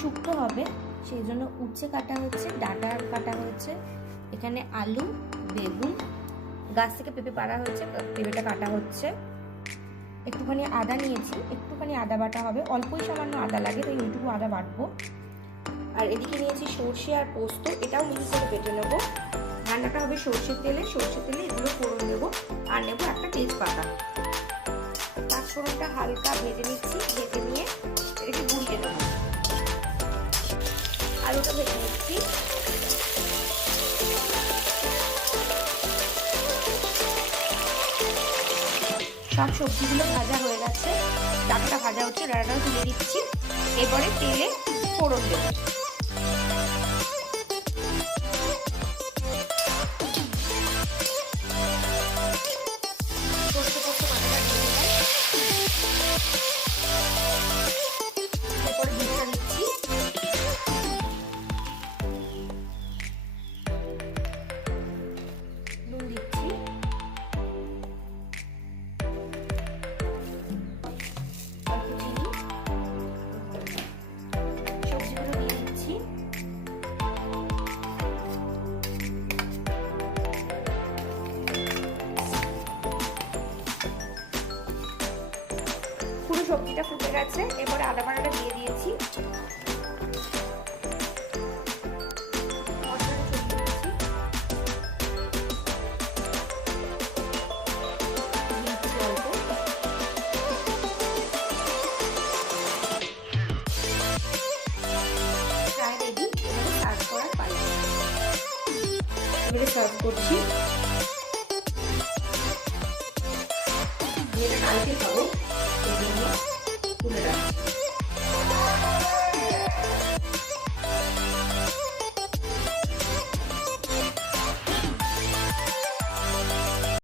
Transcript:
শুক্তো হবে সেই জন্য উচ্ছে কাটা হচ্ছে, ডাঁটা কাটা হয়েছে, এখানে আলু, বেগুন, গাছ থেকে পেঁপে পাড়া হয়েছে, পেঁপেটা কাটা হচ্ছে, একটুখানি আদা নিয়েছি, একটুখানি আদা বাটা হবে, অল্পই সামান্য আদা লাগে তাই ওইটুকু আদা বাটবো। আর এদিকে নিয়েছি সর্ষে আর পোস্ত, এটাও মিহি করে বেটে নেবো। রান্নাটা হবে সর্ষের তেলে এগুলো ফোড়ন নেবো। আর নেবো একটা তেজপাতা। পাঁচফোড়নটা হালকা ভেজে নিচ্ছি, ভেজে নিয়ে এটাকে গুঁড়িয়ে নেবো। আলুটা ভেজে নিচ্ছি। সব সবজিগুলো ভাজা হয়ে গেছে, ডাঁটাটা ভাজা হচ্ছে, ডাঁটাটাও তুলে দিচ্ছি। এবারে তেলে ফোড়ন দেবো। এরপরে দুধটা দিচ্ছি। নুন দিচ্ছি। অল্প চিনি। সবজিগুলো দিয়ে দিচ্ছি। পুরো সবজিটা ফুটে গেছে, এবারে আদা বাটাটা দিয়ে দিয়েছি। এবারে সার্ভ করছি। এটা কালকে খাবো সেই জন্য